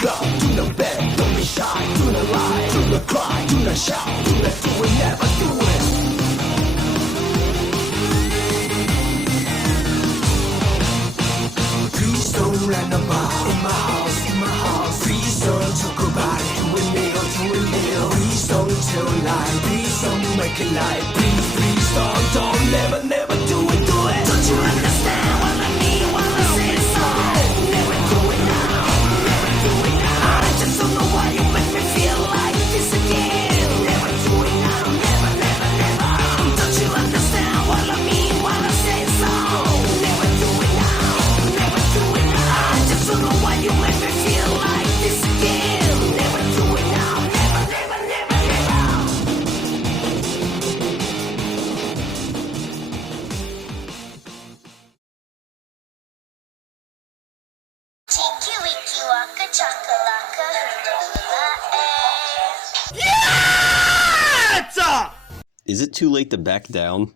club, do not beg, don't be shy, do not lie, do not cry, do not shout, do not do it, never do it. Please don't run about in my house, please don't talk about it, do it meal, please don't tell a lie, please don't make a lie, please don't, never do it, don't you understand what I mean when I say so? Never do it now, never do it now, I just don't know why you make me feel like this again. Never do it now, never, don't you understand what I mean when I say so? Never do it now, never do it now, I just don't know why you make me feel like this again. Never do it now, never. Tiki wiki waka chakalaka hula Is it too late to back down?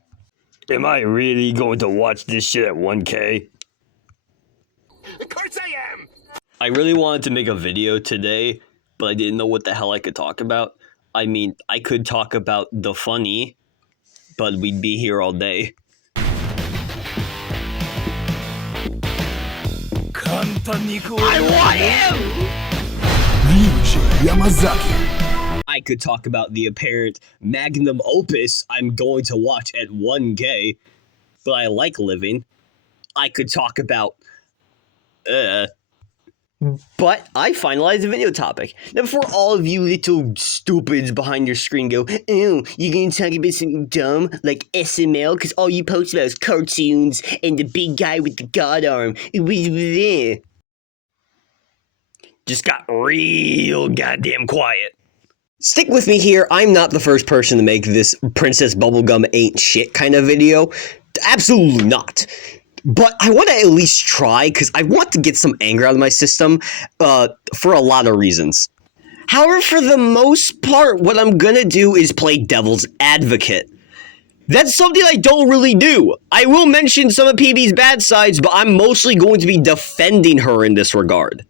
Am I really going to watch this shit at 1K? Of course I am! I really wanted to make a video today, but I didn't know what the hell I could talk about. I mean, I could talk about the funny, but we'd be here all day. I want him! Ryuji Yamazaki. I could talk about the apparent magnum opus I'm going to watch at 1K, but I like living. I could talk about, but I finalized the video topic. Now, before all of you little stupids behind your screen go, oh, you're going to talk about something dumb like SML because all you post about is cartoons and the big guy with the god arm. Just got real goddamn quiet. Stick with me here. I'm not the first person to make this Princess Bubblegum ain't shit kind of video. Absolutely not. But I want to at least try because I want to get some anger out of my system for a lot of reasons. However, for the most part, what I'm going to do is play devil's advocate. That's something I don't really do. I will mention some of PB's bad sides, but I'm mostly going to be defending her in this regard.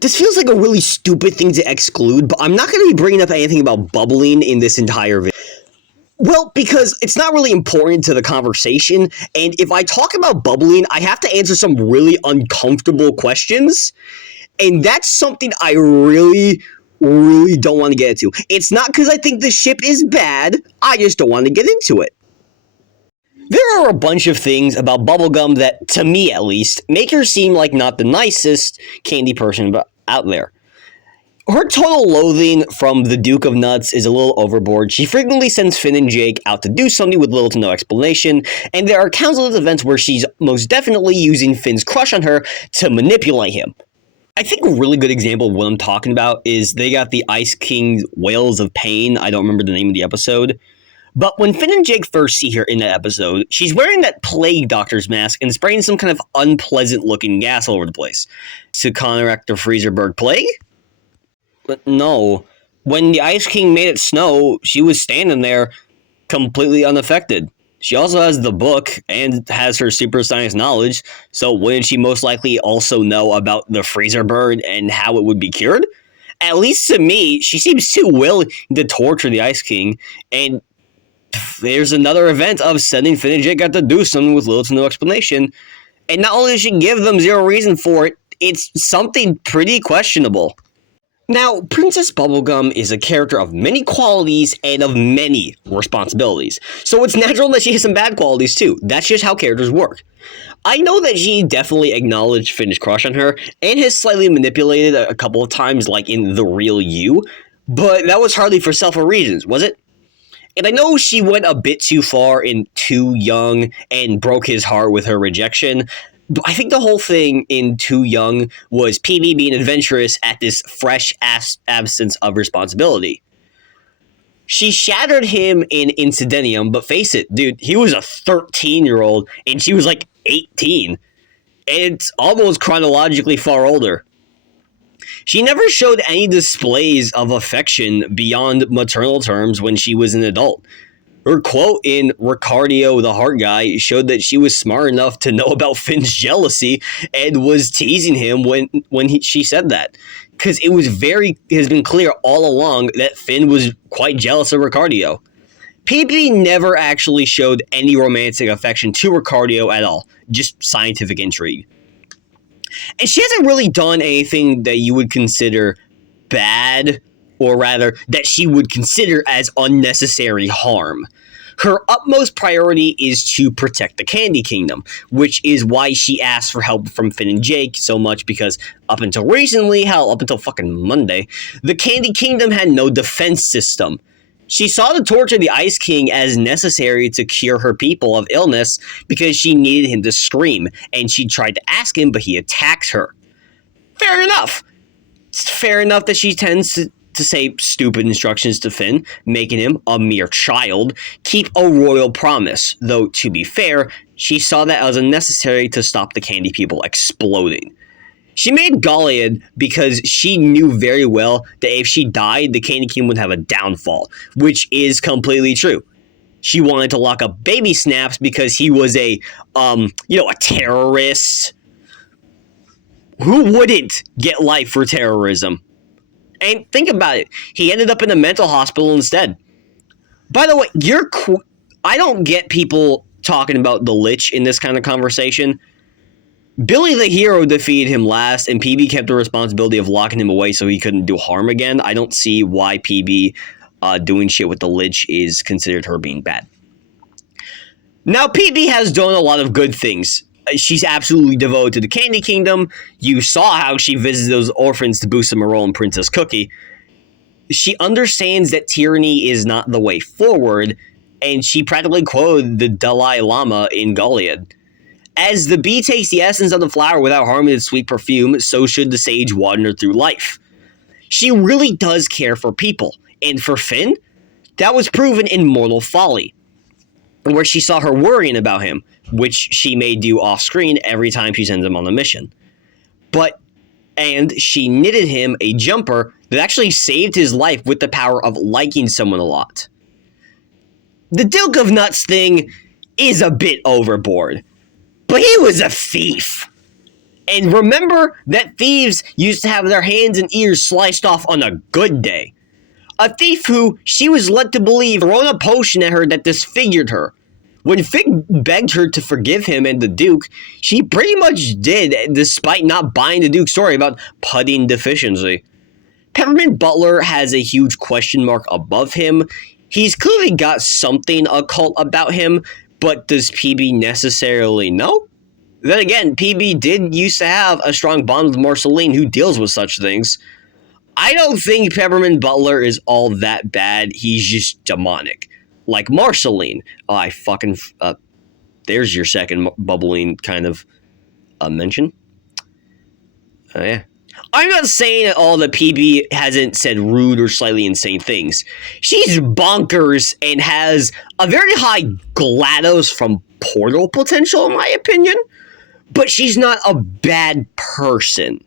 This feels like a really stupid thing to exclude, but I'm not going to be bringing up anything about bubbling in this entire video. Well, because it's not really important to the conversation, and if I talk about bubbling, I have to answer some really uncomfortable questions, and that's something I really don't want to get into. It's not because I think the ship is bad, I just don't want to get into it. There are a bunch of things about Bubblegum that, to me at least, make her seem like not the nicest candy person out there. Her total loathing from the Duke of Nuts is a little overboard. She frequently sends Finn and Jake out to do something with little to no explanation, and there are countless events where she's most definitely using Finn's crush on her to manipulate him. I think a really good example of what I'm talking about is they got the Ice King's Wails of Pain. I don't remember the name of the episode. But when Finn and Jake first see her in that episode, she's wearing that plague doctor's mask and spraying some kind of unpleasant-looking gas all over the place. To counteract the Freezerberg plague? But no. When the Ice King made it snow, she was standing there completely unaffected. She also has the book and has her super science knowledge, so wouldn't she most likely also know about the Freezerberg and how it would be cured? At least to me, she seems too willing to torture the Ice King, and there's another event of sending Finn and Jake out to do something with little to no explanation, and not only does she give them zero reason for it, it's something pretty questionable. Now, Princess Bubblegum is a character of many qualities and of many responsibilities, so it's natural that she has some bad qualities too. That's just how characters work. I know that she definitely acknowledged Finn's crush on her, and has slightly manipulated a couple of times, like in The Real You, but that was hardly for selfish reasons, was it? And I know she went a bit too far in Too Young and broke his heart with her rejection, but I think the whole thing in Too Young was PB being adventurous at this fresh absence of responsibility. She shattered him in Incidentium, but face it, dude, he was a 13-year-old and she was like 18. It's almost chronologically far older. She never showed any displays of affection beyond maternal terms when she was an adult. Her quote in Ricardio the Heart Guy showed that she was smart enough to know about Finn's jealousy and was teasing him when she said that. because it has been clear all along that Finn was quite jealous of Ricardio. PB never actually showed any romantic affection to Ricardio at all, just scientific intrigue. And she hasn't really done anything that you would consider bad, or rather, that she would consider as unnecessary harm. Her utmost priority is to protect the Candy Kingdom, which is why she asked for help from Finn and Jake so much, because up until recently, hell, up until fucking Monday, the Candy Kingdom had no defense system. She saw the torch of the Ice King as necessary to cure her people of illness because she needed him to scream, and she tried to ask him, but he attacks her. Fair enough. It's fair enough that she tends to say stupid instructions to Finn, making him, a mere child, keep a royal promise, though, to be fair, she saw that as unnecessary to stop the candy people exploding. She made Goliad because she knew very well that if she died, the Candy King would have a downfall, which is completely true. She wanted to lock up Baby Snaps because he was a terrorist. Who wouldn't get life for terrorism? And think about it. He ended up in a mental hospital instead. By the way, I don't get people talking about the Lich in this kind of conversation. Billy the Hero defeated him last, and PB kept the responsibility of locking him away so he couldn't do harm again. I don't see why PB doing shit with the Lich is considered her being bad. Now, PB has done a lot of good things. She's absolutely devoted to the Candy Kingdom. You saw how she visited those orphans to boost the morale in Princess Cookie. She understands that tyranny is not the way forward, and she practically quoted the Dalai Lama in Goliad. As the bee takes the essence of the flower without harming its sweet perfume, so should the sage wander through life. She really does care for people, and for Finn, that was proven in Mortal Folly, where she saw her worrying about him, which she may do off-screen every time she sends him on a mission. And she knitted him a jumper that actually saved his life with the power of liking someone a lot. The Duke of Nuts thing is a bit overboard, but he was a thief. And remember that thieves used to have their hands and ears sliced off on a good day. A thief who she was led to believe thrown a potion at her that disfigured her. When Fig begged her to forgive him and the Duke, she pretty much did, despite not buying the Duke's story about pudding deficiency. Peppermint Butler has a huge question mark above him. He's clearly got something occult about him, but does PB necessarily know? Then again, PB did used to have a strong bond with Marceline, who deals with such things. I don't think Peppermint Butler is all that bad. He's just demonic. Like Marceline. There's your second bubbling kind of mention. Yeah. I'm not saying at all that PB hasn't said rude or slightly insane things. She's bonkers and has a very high GLaDOS from Portal potential, in my opinion. But she's not a bad person.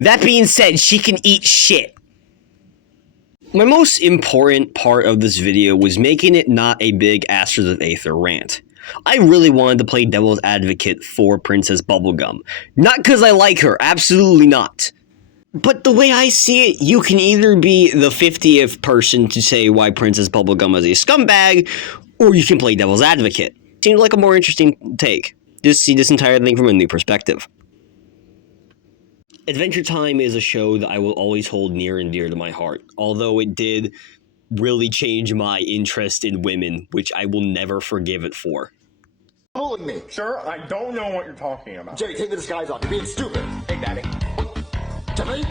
That being said, she can eat shit. My most important part of this video was making it not a big Astros of Aether rant. I really wanted to play devil's advocate for Princess Bubblegum. Not because I like her, absolutely not. But the way I see it, you can either be the 50th person to say why Princess Bubblegum is a scumbag, or you can play devil's advocate. Seemed like a more interesting take. Just see this entire thing from a new perspective. Adventure Time is a show that I will always hold near and dear to my heart, although it did really change my interest in women, which I will never forgive it for. Bullying me. Sir, I don't know what you're talking about. Jay, take the disguise off. You're being stupid. Hey, Daddy. Jimmy?